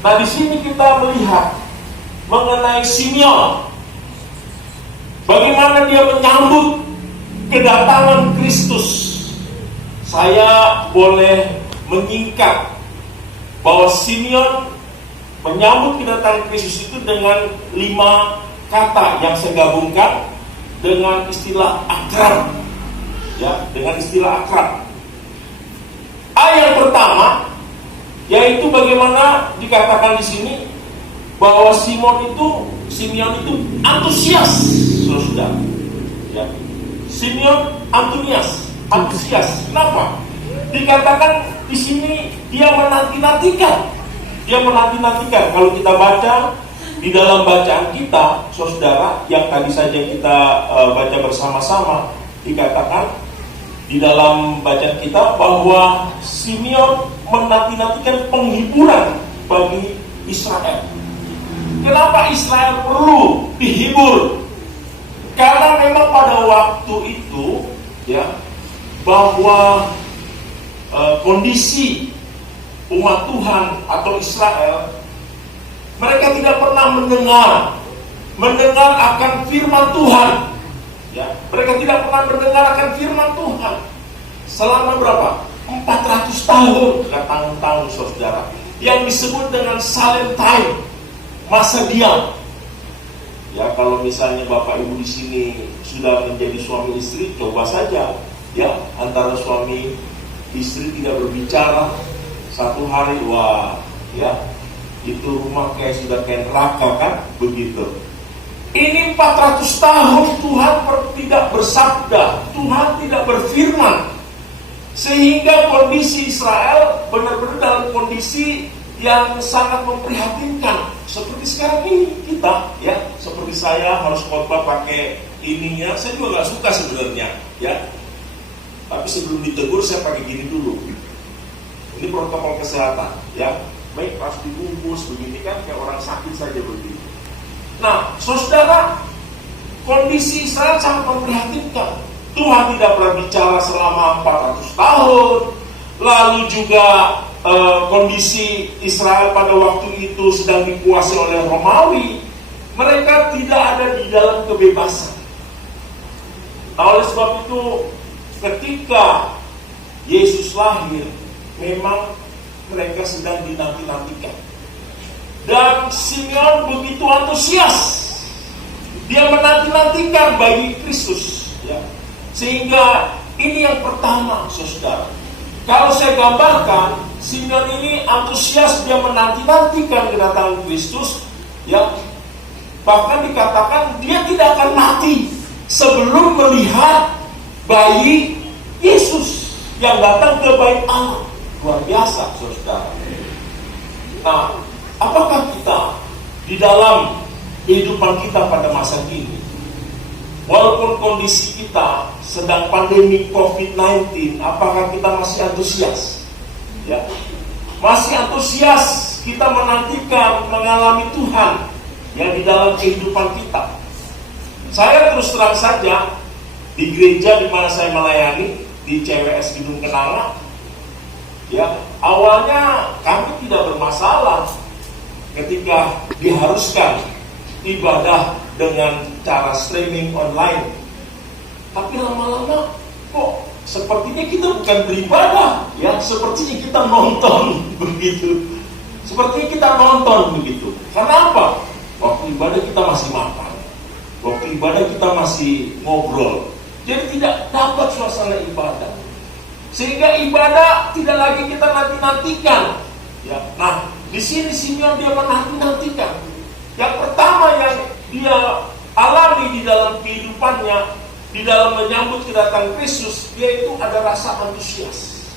Nah, di sini kita melihat mengenai Simeon, bagaimana dia menyambut kedatangan Kristus. Saya boleh menyingkat bahwa Simeon menyambut kedatangan Kristus itu dengan 5 kata yang saya gabungkan dengan istilah akrab, ya, dengan istilah akrab. Yang pertama yaitu bagaimana dikatakan di sini bahwa Simeon itu antusias, saudara. Ya. Simeon antusias. Kenapa? Dikatakan di sini dia menanti-nantikan. Kalau kita baca di dalam bacaan kita, saudara, yang tadi saja kita baca bersama-sama, dikatakan di dalam bacaan kita bahwa Simeon menanti-nantikan penghiburan bagi Israel. Kenapa Israel perlu dihibur? Karena memang pada waktu itu, ya, bahwa kondisi umat Tuhan atau Israel, mereka tidak pernah mendengar akan firman Tuhan. Ya, mereka tidak pernah mendengar akan firman Tuhan selama berapa? 400 tahun, tahun saudara, yang disebut dengan silent time, masa diam. Ya, kalau misalnya Bapak Ibu di sini sudah menjadi suami istri, coba saja, ya, antara suami istri tidak berbicara satu hari, wah, ya, itu rumah sudah kayak neraka, kan? Begitu. Ini 400 tahun Tuhan tidak bersabda, Tuhan tidak berfirman, sehingga kondisi Israel benar-benar dalam kondisi yang sangat memprihatinkan. Seperti sekarang ini kita, ya, seperti saya harus khotbah pakai ininya, saya juga nggak suka sebenarnya, ya. Tapi sebelum ditegur saya pakai gini dulu. Ini protokol kesehatan, ya. Baik, harus dibungkus begini kan, kayak orang sakit saja begini. Nah, saudara, kondisi Israel sangat memprihatinkan. Tuhan tidak pernah bicara selama 400 tahun. Lalu juga kondisi Israel pada waktu itu sedang dikuasai oleh Romawi. Mereka tidak ada di dalam kebebasan. Nah, oleh sebab itu, ketika Yesus lahir, memang mereka sedang dinanti-nantikan. Dan Simeon begitu antusias, dia menanti-nantikan bagi Kristus, ya. Sehingga ini yang pertama, saudara. Kalau saya gambarkan, Simeon ini antusias, dia menanti-nantikan kedatangan Kristus, ya. Bahkan dikatakan dia tidak akan mati sebelum melihat bayi Yesus yang datang ke bait Allah. Luar biasa, saudara. Nah, apakah kita di dalam kehidupan kita pada masa kini, walaupun kondisi kita sedang pandemi COVID-19, apakah kita masih antusias? Ya, masih antusias kita menantikan mengalami Tuhan yang di dalam kehidupan kita. Saya terus terang saja, di gereja di mana saya melayani, di CWS Gedung Kenanga, ya, awalnya kami tidak bermasalah ketika diharuskan ibadah dengan cara streaming online. Tapi lama-lama kok sepertinya kita bukan beribadah, ya, sepertinya kita nonton begitu. Sepertinya kita nonton begitu. Kenapa? Waktu ibadah kita masih makan, waktu ibadah kita masih ngobrol. Jadi tidak dapat suasana ibadah. Sehingga ibadah tidak lagi kita nanti-nantikan. Ya. Nah, di sini Simeon dia menanti-nantikan. Yang pertama yang dia alami di dalam kehidupannya, di dalam menyambut kedatangan Kristus, yaitu ada rasa antusias.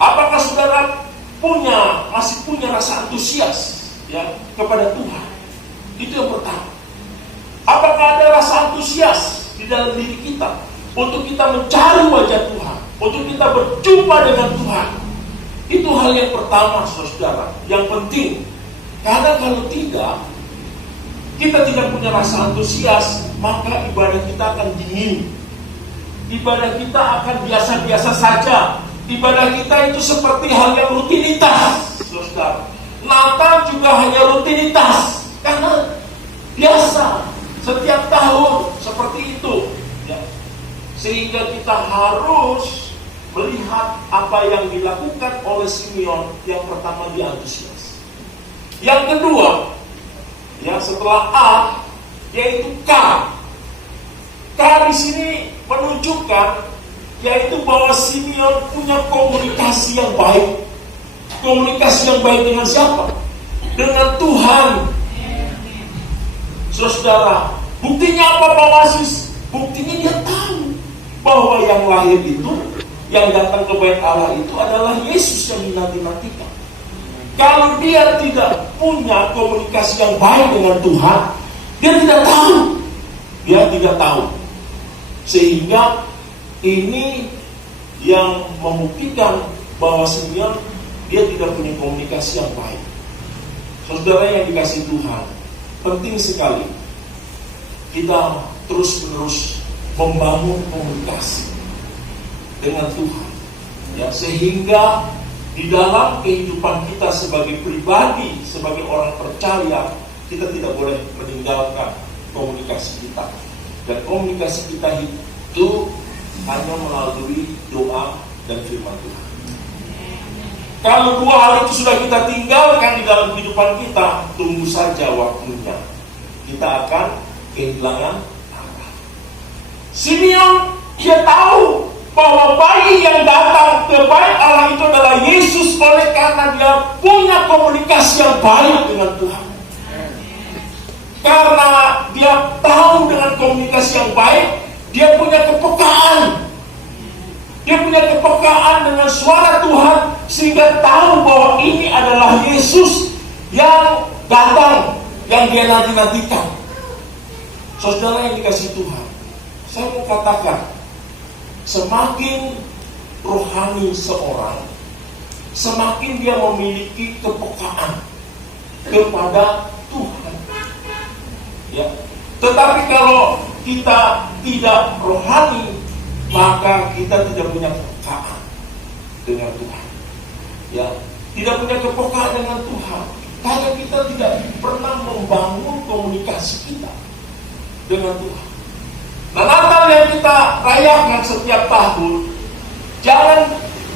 Apakah saudara masih punya rasa antusias, ya, kepada Tuhan? Itu yang pertama. Apakah ada rasa antusias di dalam diri kita untuk kita mencari wajah Tuhan, untuk kita berjumpa dengan Tuhan? Itu hal yang pertama, saudara, yang penting. Karena kalau tidak, kita tidak punya rasa antusias, maka ibadah kita akan dingin. Ibadah kita akan biasa-biasa saja. Ibadah kita itu seperti hal yang rutinitas, saudara. Natal juga hanya rutinitas, karena biasa setiap tahun seperti itu, ya. Sehingga kita harus melihat apa yang dilakukan oleh Simeon. Yang pertama, dia antusias. Yang kedua, ya, setelah A, yaitu K. K di sini menunjukkan yaitu bahwa Simeon punya komunikasi yang baik. Komunikasi yang baik dengan siapa? Dengan Tuhan. Saudara, buktinya apa Pak Wasis? Buktinya dia tahu bahwa yang lahir itu, yang datang ke bait Allah itu adalah Yesus yang dinanti-nantikan. Kalau dia tidak punya komunikasi yang baik dengan Tuhan, dia tidak tahu. Dia tidak tahu. Sehingga ini yang membuktikan bahwa Simeon dia tidak punya komunikasi yang baik. Saudara yang dikasihi Tuhan, penting sekali kita terus-menerus membangun komunikasi dengan Tuhan, ya, sehingga di dalam kehidupan kita sebagai pribadi, sebagai orang percaya, kita tidak boleh meninggalkan komunikasi kita. Dan komunikasi kita itu hanya melalui doa dan firman Tuhan. Kalau dua hal itu sudah kita tinggalkan di dalam kehidupan kita, tunggu saja waktunya, kita akan kehilangan arah. Simeon dia tahu bahwa bayi yang datang ke bait Allah itu adalah Yesus, oleh karena dia punya komunikasi yang baik dengan Tuhan. Karena dia tahu dengan komunikasi yang baik, dia punya kepekaan. Dia punya kepekaan dengan suara Tuhan, sehingga tahu bahwa ini adalah Yesus yang datang, yang dia nanti-nantikan. Saudara yang dikasihi Tuhan, saya mau katakan, semakin rohani seorang, semakin dia memiliki kepekaan kepada Tuhan. Ya. Tetapi kalau kita tidak rohani, maka kita tidak punya kepekaan dengan Tuhan. Ya, tidak punya kepekaan dengan Tuhan, karena kita tidak pernah membangun komunikasi kita dengan Tuhan. Nah, Natal yang kita rayakan setiap tahun jangan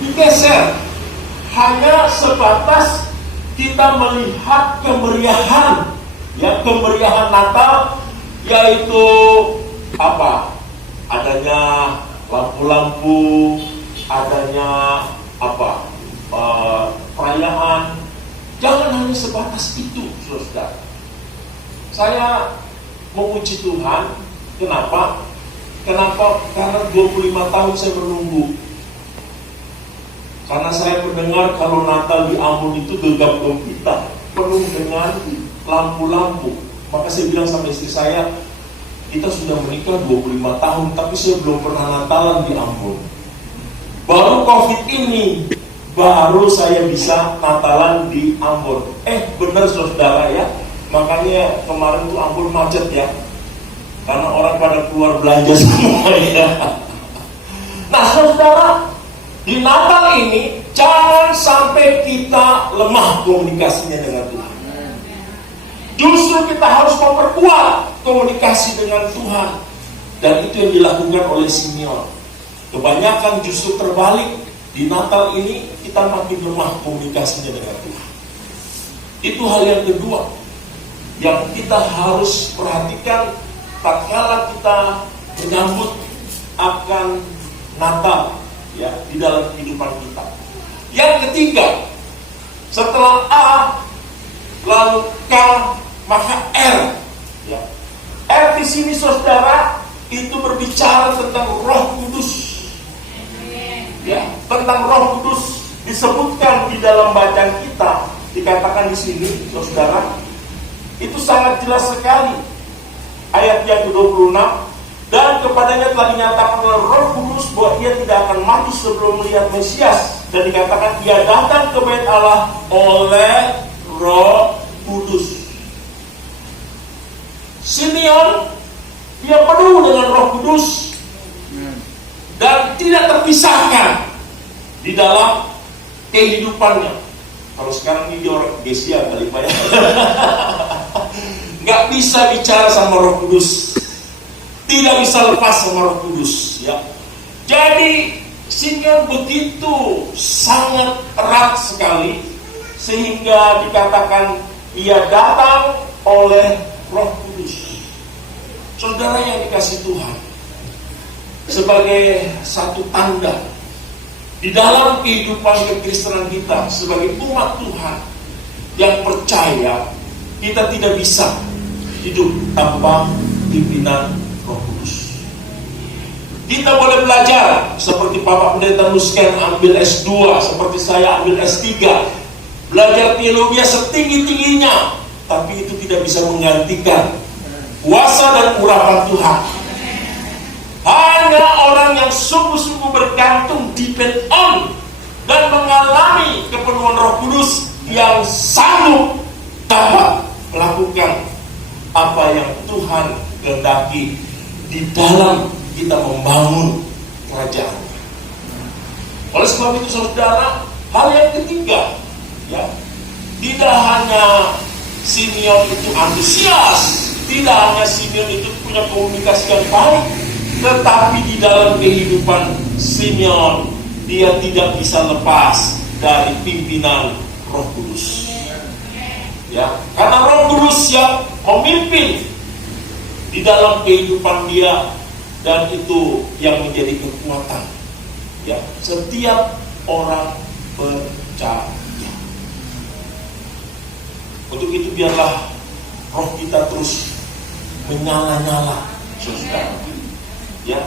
digeser hanya sebatas kita melihat kemeriahan, ya, kemeriahan Natal, yaitu apa? Adanya lampu-lampu, adanya apa? Perayaan. Jangan hanya sebatas itu, saudara. Saya memuji Tuhan. Kenapa? Karena 25 tahun saya menunggu. Karena saya mendengar kalau Natal di Ambon itu gegap gempita, penuh dengan lampu-lampu. Maka saya bilang sama istri saya, kita sudah menikah 25 tahun, tapi saya belum pernah Natalan di Ambon. Baru COVID ini, baru saya bisa Natalan di Ambon. Benar saudara ya, makanya kemarin tuh Ambon macet ya, karena orang pada keluar belanja semua ya. Nah saudara, di Natal ini jangan sampai kita lemah komunikasinya dengan Tuhan. Justru kita harus memperkuat komunikasi dengan Tuhan. Dan itu yang dilakukan oleh Simeon. Kebanyakan justru terbalik. Di Natal ini kita makin lemah komunikasinya dengan Tuhan. Itu hal yang kedua yang kita harus perhatikan tatkala kita menyambut akan Natal, ya, di dalam kehidupan kita. Yang ketiga, setelah A lalu K, maka R. Ya. R di sini saudara itu berbicara tentang Roh Kudus. Ya, tentang Roh Kudus disebutkan di dalam bacaan kita, dikatakan di sini saudara, itu sangat jelas sekali. Ayat yang ke-26, dan kepadanya telah dinyatakan oleh Roh Kudus bahwa ia tidak akan mati sebelum melihat Mesias. Dan dikatakan ia datang ke bait Allah oleh Roh Kudus. Simeon dia penuh dengan Roh Kudus dan tidak terpisahkan di dalam kehidupannya. Kalau sekarang ini dia orang Gesia kali Pak ya. Nggak bisa bicara sama Roh Kudus, tidak bisa lepas sama Roh Kudus ya. Jadi Simeon begitu sangat erat sekali sehingga dikatakan ia datang oleh Roh Kudus. Saudara yang dikasih Tuhan, sebagai satu tanda di dalam kehidupan kekristenan kita sebagai umat Tuhan yang percaya, kita tidak bisa hidup tanpa pimpinan Roh Kudus. Kita boleh belajar seperti Bapak Pendeta Nusken ambil S2, seperti saya ambil S3, belajar teologi setinggi-tingginya, tapi itu tidak bisa menggantikan kuasa dan urapan Tuhan. Hanya orang yang sungguh-sungguh bergantung, depend on, dan mengalami kepenuhan Roh Kudus yang sanggup dapat melakukan apa yang Tuhan kehendaki di dalam kita membangun kerajaan. Oleh sebab itu saudara, hal yang ketiga ya, tidak hanya Simeon itu antusias, tidak hanya Simeon itu punya komunikasi yang baik, tetapi di dalam kehidupan Simeon dia tidak bisa lepas dari pimpinan Roh Kudus. Ya, karena Roh Kudus yang memimpin di dalam kehidupan dia, dan itu yang menjadi kekuatan ya setiap orang percaya. Untuk itu biarlah roh kita terus menyala-nyala, saudara. Ya,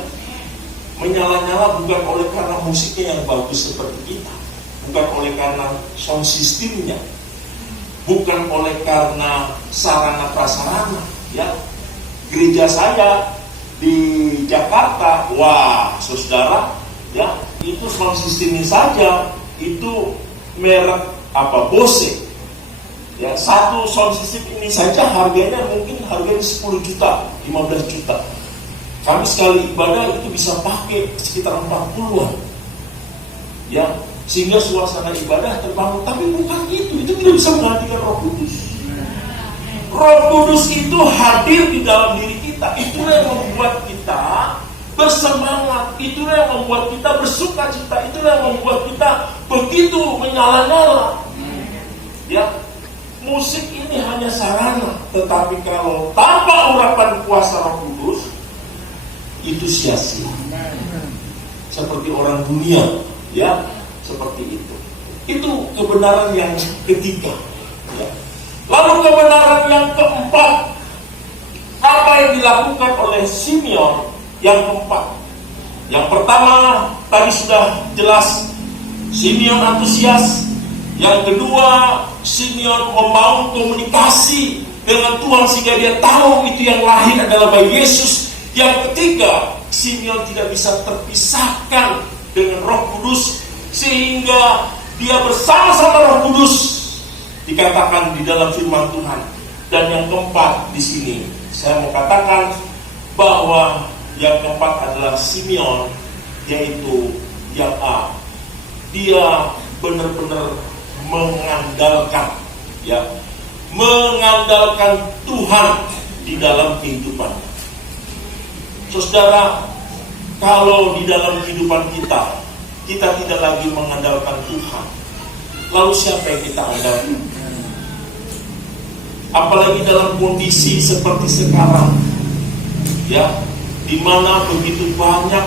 menyala-nyala bukan oleh karena musiknya yang bagus seperti kita, bukan oleh karena sound systemnya, bukan oleh karena sarana prasarana. Ya, gereja saya di Jakarta, wah, saudara, ya itu sound systemnya saja itu merek apa Bose. Ya, satu sound system ini saja harganya mungkin harganya 10 juta, 15 juta. Kami sekali ibadah itu bisa pakai sekitar 40-an. Ya, sehingga suasana ibadah terbangun. Tapi bukan itu tidak bisa menggantikan Roh Kudus. Roh Kudus itu hadir di dalam diri kita. Itulah yang membuat kita bersemangat. Itulah yang membuat kita bersuka cita. Itulah yang membuat kita begitu menyala-nyala. Ya, musik ini hanya sarana, tetapi kalau tanpa urapan kuasa Roh Kudus, itu sia-sia. Seperti orang dunia, ya, seperti itu. Itu kebenaran yang ketiga. Ya. Lalu kebenaran yang keempat, apa yang dilakukan oleh Simeon yang keempat? Yang pertama tadi sudah jelas, Simeon antusias. Yang kedua, Simeon membangun komunikasi dengan Tuhan sehingga dia tahu itu yang lahir adalah bayi Yesus. Yang ketiga, Simeon tidak bisa terpisahkan dengan Roh Kudus sehingga dia bersama-sama Roh Kudus, dikatakan di dalam firman Tuhan. Dan yang keempat di sini saya mau katakan bahwa yang keempat adalah Simeon, yaitu yang A, dia benar-benar mengandalkan, ya, mengandalkan Tuhan di dalam kehidupan. Saudara, kalau di dalam kehidupan kita tidak lagi mengandalkan Tuhan, lalu siapa yang kita andalkan? Apalagi dalam kondisi seperti sekarang, ya, di mana begitu banyak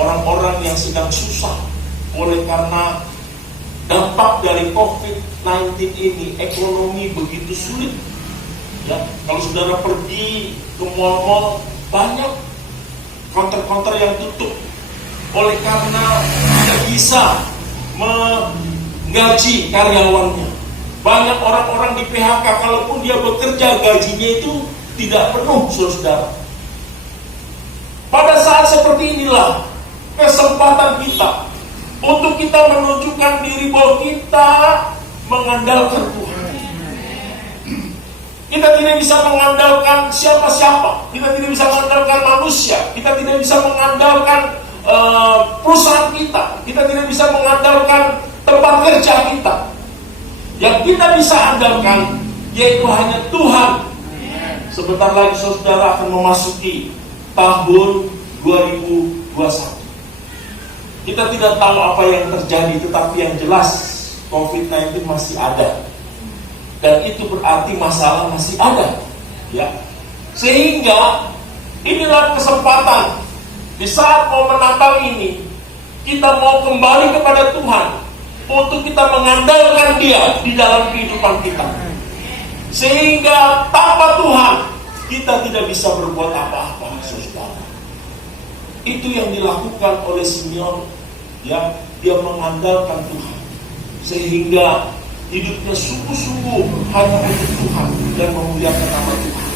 orang-orang yang sedang susah oleh karena dampak dari COVID-19 ini. Ekonomi begitu sulit. Ya, kalau saudara pergi ke mal-mal, banyak counter-counter yang tutup oleh karena tidak bisa menggaji karyawannya. Banyak orang-orang di PHK, kalaupun dia bekerja gajinya itu tidak penuh, saudara. Pada saat seperti inilah kesempatan kita untuk kita menunjukkan diri bahwa kita mengandalkan Tuhan. Kita tidak bisa mengandalkan siapa-siapa. Kita tidak bisa mengandalkan manusia. Kita tidak bisa mengandalkan perusahaan kita. Kita tidak bisa mengandalkan tempat kerja kita. Yang kita bisa andalkan yaitu hanya Tuhan. Sebentar lagi saudara akan memasuki tahun 2021. Kita tidak tahu apa yang terjadi, tetapi yang jelas COVID-19 masih ada. Dan itu berarti masalah masih ada. Ya. Sehingga inilah kesempatan di saat momen Natal ini, kita mau kembali kepada Tuhan untuk kita mengandalkan Dia di dalam kehidupan kita. Sehingga tanpa Tuhan kita tidak bisa berbuat apa-apa, saudara. Itu yang dilakukan oleh Simeon, ya, dia mengandalkan Tuhan sehingga hidupnya sungguh-sungguh hanya untuk Tuhan dan memuliakan nama Tuhan.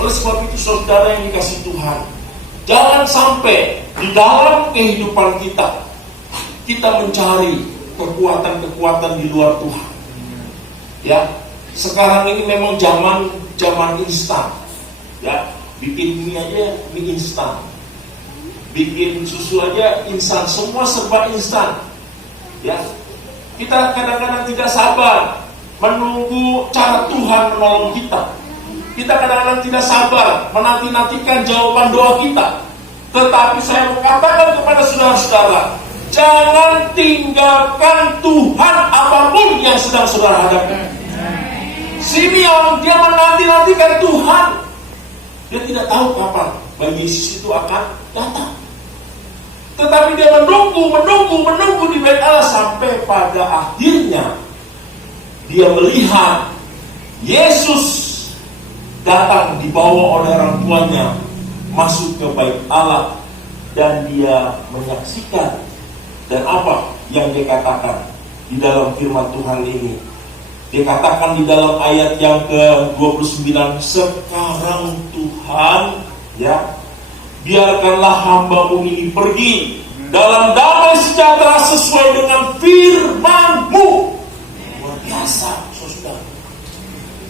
Oleh sebab itu saudara yang dikasihi Tuhan, jangan sampai di dalam kehidupan kita mencari kekuatan-kekuatan di luar Tuhan. Ya, sekarang ini memang zaman instan. Ya, bikin mie aja mie instan. Bikin susu aja instan, semua serba instan. Ya, kita kadang-kadang tidak sabar menunggu cara Tuhan menolong kita. Kita kadang-kadang tidak sabar menanti-nantikan jawaban doa kita. Tetapi saya mau katakan kepada saudara-saudara, jangan tinggalkan Tuhan apapun yang sedang saudara hadapi. Simeon dia menanti-nantikan Tuhan. Dia tidak tahu kapan bayi Yesus itu akan datang. Tetapi dia menunggu di bait Allah sampai pada akhirnya dia melihat Yesus datang dibawa oleh orang tuanya masuk ke bait Allah dan dia menyaksikan. Dan apa yang dia katakan di dalam firman Tuhan ini? Dia katakan di dalam ayat yang ke-29, sekarang Tuhan, ya, biarkanlah hamba-Mu ini pergi dalam damai sejahtera sesuai dengan firman-Mu. Luar biasa, saudara.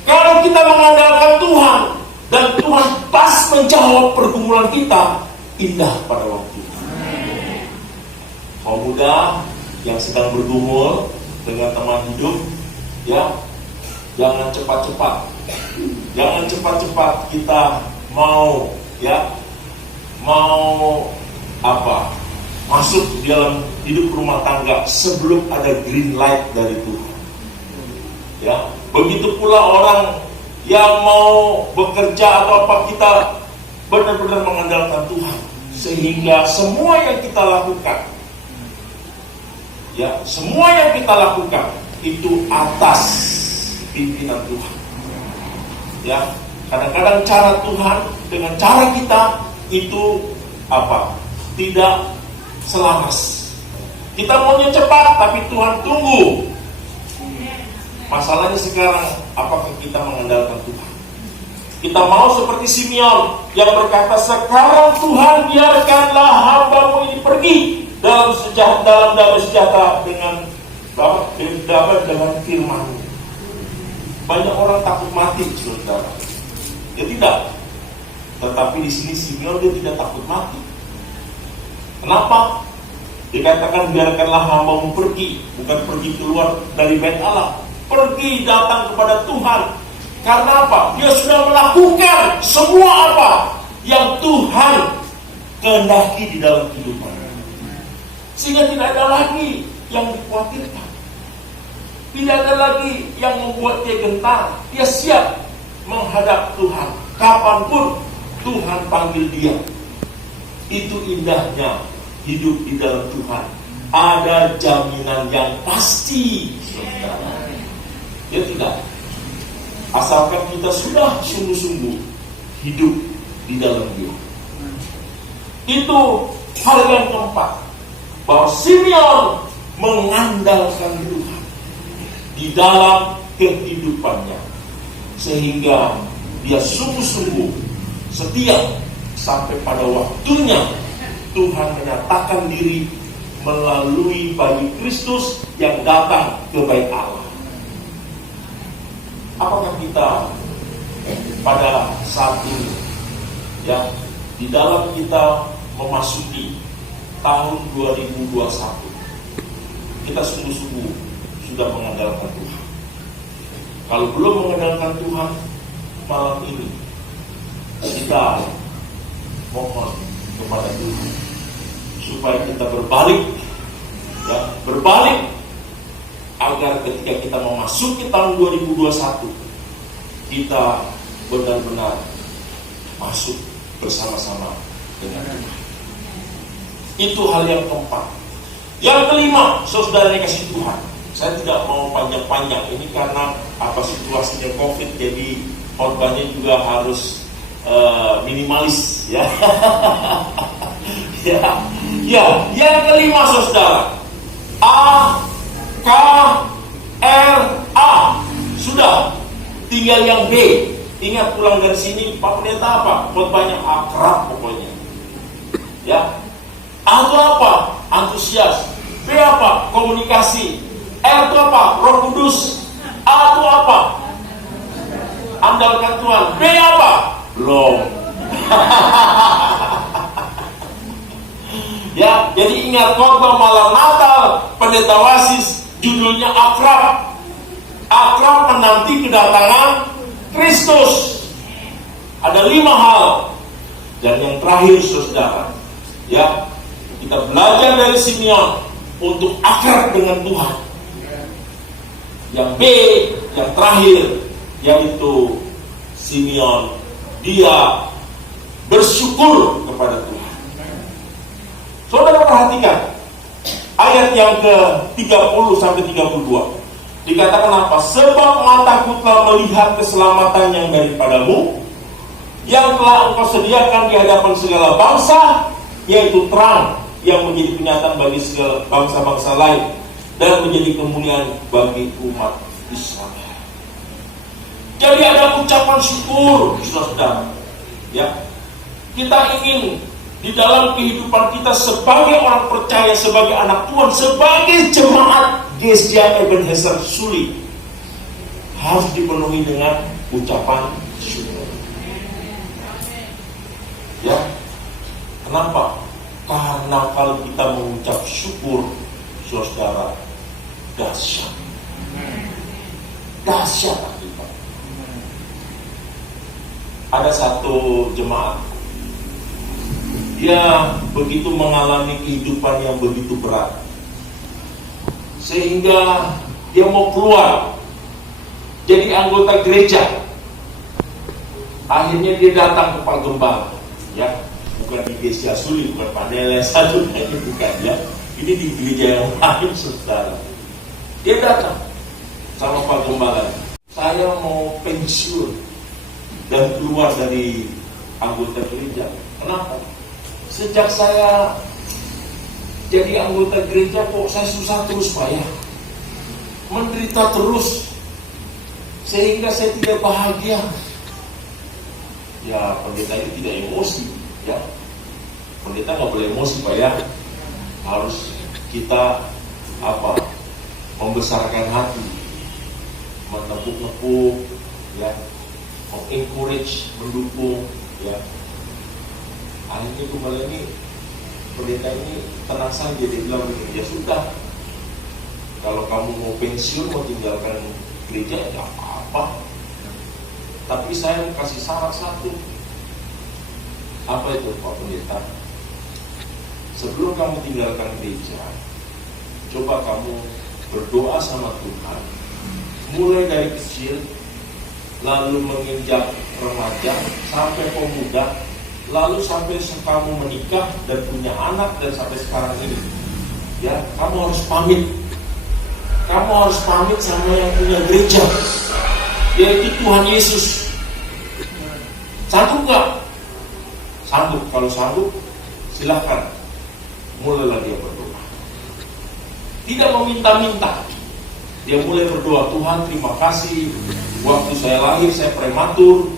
Kalau kita mengandalkan Tuhan dan Tuhan pas menjawab pergumulan kita, indah pada waktu itu. Pemuda yang sedang bergumul dengan teman hidup, ya, jangan cepat-cepat kita mau masuk dalam hidup rumah tangga sebelum ada green light dari Tuhan. Ya, begitu pula orang yang mau bekerja atau apa, kita benar-benar mengandalkan Tuhan sehingga semua yang kita lakukan, ya, semua yang kita lakukan itu atas pimpinan Tuhan. Ya, kadang-kadang cara Tuhan dengan cara kita itu tidak selaras. Kita maunya cepat, tapi Tuhan tunggu. Masalahnya sekarang, apakah kita mengandalkan Tuhan? Kita mau seperti Simeon yang berkata, sekarang Tuhan biarkanlah hamba-Mu ini pergi dalam damai sejahtera dengan firman-Mu. Banyak orang takut mati, saudara. Ya tidak. Tetapi di sini Simeon dia tidak takut mati. Kenapa? Dikatakan biarkanlah hamba-Mu pergi, bukan pergi keluar dari bait Allah, pergi datang kepada Tuhan. Karena apa? Dia sudah melakukan semua apa yang Tuhan kehendaki di dalam kehidupan. Sehingga tidak ada lagi yang dikhawatirkan. Tidak ada lagi yang membuat dia gentar. Dia siap menghadap Tuhan kapanpun Tuhan panggil dia. Itu indahnya hidup di dalam Tuhan. Ada jaminan yang pasti, saudara. Ya tidak. Asalkan kita sudah sungguh-sungguh hidup di dalam Dia. Itu hal yang keempat, bahwa Simeon mengandalkan Tuhan di dalam kehidupannya, sehingga dia sungguh-sungguh setia sampai pada waktunya Tuhan menyatakan diri melalui bayi Kristus yang datang ke bait Allah. Apakah kita pada saat ini, ya, di dalam kita memasuki tahun 2021, kita sungguh-sungguh sudah mengandalkan Tuhan? Kalau belum mengandalkan Tuhan, malam ini kita mohon kepada Tuhan supaya kita berbalik, ya, berbalik agar ketika kita memasuki tahun 2021 kita benar-benar masuk bersama-sama dengan Tuhan. Itu hal yang keempat. Yang kelima, saudara yang kasih Tuhan, saya tidak mau panjang-panjang ini karena situasinya COVID, jadi khotbahnya juga harus minimalis, ya. Yang kelima, saudara, A-K-R-A. Sudah, tinggal yang B. Ingat pulang dari sini, Pak Pendeta apa? Khotbahnya akrab pokoknya. Ya. A itu apa? Antusias. B apa? Komunikasi. R itu apa? Roh Kudus. A itu apa? Andalkan Tuhan. B apa? Belum. Ya, jadi ingat khotbah malam Natal Pendeta Wasis judulnya akrab. Akrab menanti kedatangan Kristus. Ada 5 hal. Dan yang terakhir, saudara, ya, kita belajar dari Simeon untuk akrab dengan Tuhan. Yang B, yang terakhir, yaitu Simeon, dia bersyukur kepada Tuhan. Saudara perhatikan ayat yang ke-30 sampai 32. Dikatakan apa? Sebab mataku telah melihat keselamatan yang daripadamu, yang telah engkau sediakan di hadapan segala bangsa, yaitu terang yang menjadi penyataan bagi segala bangsa-bangsa lain dan menjadi kemuliaan bagi umat Israel. Jadi ada ucapan syukur, saudara. Ya, kita ingin di dalam kehidupan kita sebagai orang percaya, sebagai anak Tuhan, sebagai jemaat Gereja Ebenezer Suli, harus dipenuhi dengan ucapan syukur. Ya, kenapa? Karena kalau kita mengucap syukur, saudara, dahsyat. Dahsyat akibat. Ada satu jemaat, dia begitu mengalami kehidupan yang begitu berat, sehingga dia mau keluar jadi anggota gereja. Akhirnya dia datang ke Pak Gembala, ya, bukan di Gereja Suli, bukan Panele satu, ini bukan, ya. Ini di gereja yang lain, saudara. Dia datang sama Pak Gembala, saya mau pensiun dan keluar dari anggota gereja. Kenapa? Sejak saya jadi anggota gereja kok saya susah terus, Pak, ya. Menderita terus, sehingga saya tidak bahagia. Ya, pendeta itu tidak emosi, ya. Pendeta nggak boleh emosi, Pak, ya. Harus kita membesarkan hati, menepuk-nepuk, ya, mengencourage, mendukung, ya. Akhirnya kembali ini pendeta ini tenang saja, dia bilang begini, ya sudah, kalau kamu mau pensiun, mau tinggalkan gereja, ya nggak apa-apa. Tapi saya mau kasih syarat satu. Apa itu, Pak Pendeta? Sebelum kamu tinggalkan gereja, coba kamu berdoa sama Tuhan, mulai dari kecil, lalu menginjak remaja sampai pemuda, lalu sampai kamu menikah dan punya anak, dan sampai sekarang ini, ya, kamu harus pamit. Kamu harus pamit sama yang punya gereja, yaitu Tuhan Yesus. Sanggup nggak? Sanggup. Kalau sanggup, silakan mulailah dia berdoa. Tidak meminta-minta. Dia mulai berdoa, Tuhan terima kasih, waktu saya lahir saya prematur,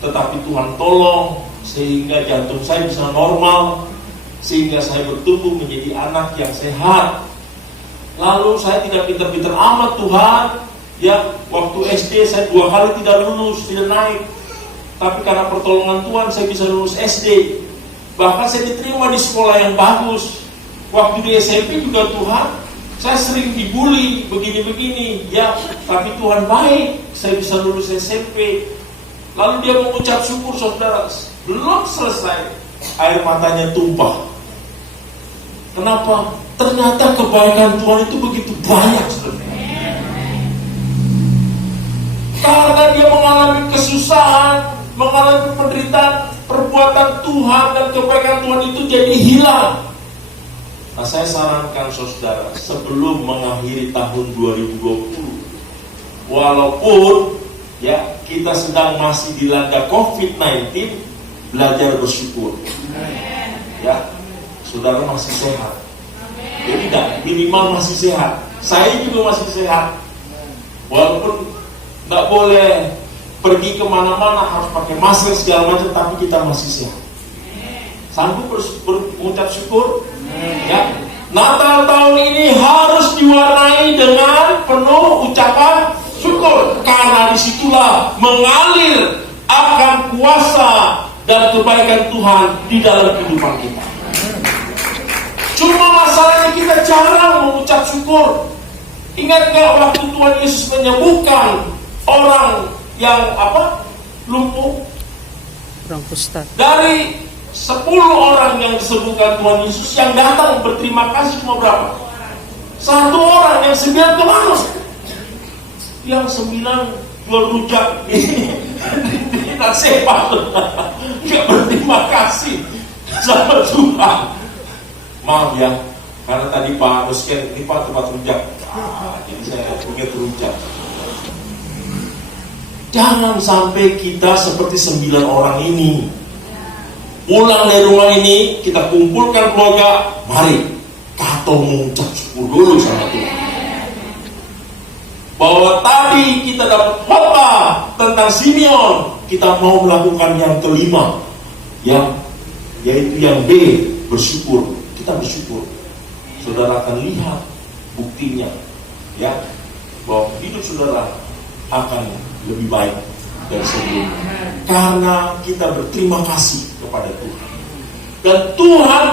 tetapi Tuhan tolong sehingga jantung saya bisa normal, sehingga saya bertumbuh menjadi anak yang sehat. Lalu saya tidak pintar-pintar amat, Tuhan, ya, waktu SD saya 2 kali tidak lulus, tidak naik, tapi karena pertolongan Tuhan saya bisa lulus SD. Bahkan saya diterima di sekolah yang bagus. Waktu di SMP juga Tuhan, Saya sering dibully begini-begini, ya, tapi Tuhan baik, saya bisa lulus SMP. Lalu dia mengucap syukur, saudara. Belum selesai, air matanya tumpah. Kenapa? Ternyata kebaikan Tuhan itu begitu banyak, saudara. Karena dia mengalami kesusahan, mengalami penderitaan, perbuatan Tuhan dan kebaikan Tuhan itu jadi hilang. Nah, saya sarankan saudara, sebelum mengakhiri tahun 2020, walaupun ya kita sedang masih dilanda COVID-19, belajar bersyukur. Ya, saudara masih sehat. Ya tidak, minimal masih sehat. Saya juga masih sehat. Walaupun nggak boleh pergi kemana-mana, harus pakai masker segala macam, tapi kita masih sehat. Sanggup mengucap syukur? Ya, Natal tahun ini harus diwarnai dengan penuh ucapan syukur, karena disitulah mengalir akan kuasa dan kebaikan Tuhan di dalam kehidupan kita. Cuma masalahnya kita jarang mengucap syukur. Ingat gak waktu Tuhan Yesus menyembuhkan orang yang lumpuh? Orang kusta. Dari 10 orang yang disembuhkan Tuhan Yesus, yang datang berterima kasih cuma berapa? 1 orang, yang 9 kemana? Yang 9 jual rujak tidak sepak, tidak berterima kasih sama Tuhan. Maaf ya, karena tadi Pak Rusken, ini Pak tempat rujak, jadi saya ingat rujak. Jangan sampai kita seperti 9 orang ini. Pulang dari rumah ini, kita kumpulkan keluarga, mari kata mengucap syukur dulu sama Tuhan. Bahwa tadi kita dapat khotbah tentang Simeon, kita mau melakukan yang kelima, yaitu yang B, bersyukur. Kita bersyukur. Saudara akan lihat buktinya, ya, bahwa hidup saudara akan lebih baik dari sebelumnya, karena kita berterima kasih kepada Tuhan. Dan Tuhan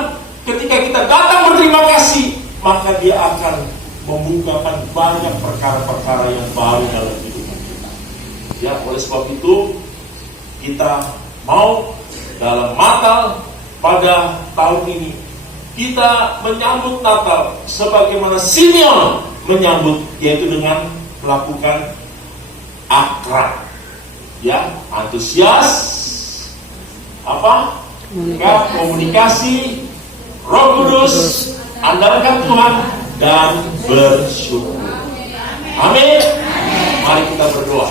ketika kita datang berterima kasih, maka Dia akan membukakan banyak perkara-perkara yang baru dalam kehidupan kita. Ya, oleh sebab itu kita mau dalam Natal pada tahun ini kita menyambut Natal sebagaimana Simeon menyambut, yaitu dengan melakukan akrab. Ya, antusias, komunikasi, Roh Kudus, andalkan Tuhan dan bersyukur. Amin. Mari kita berdoa.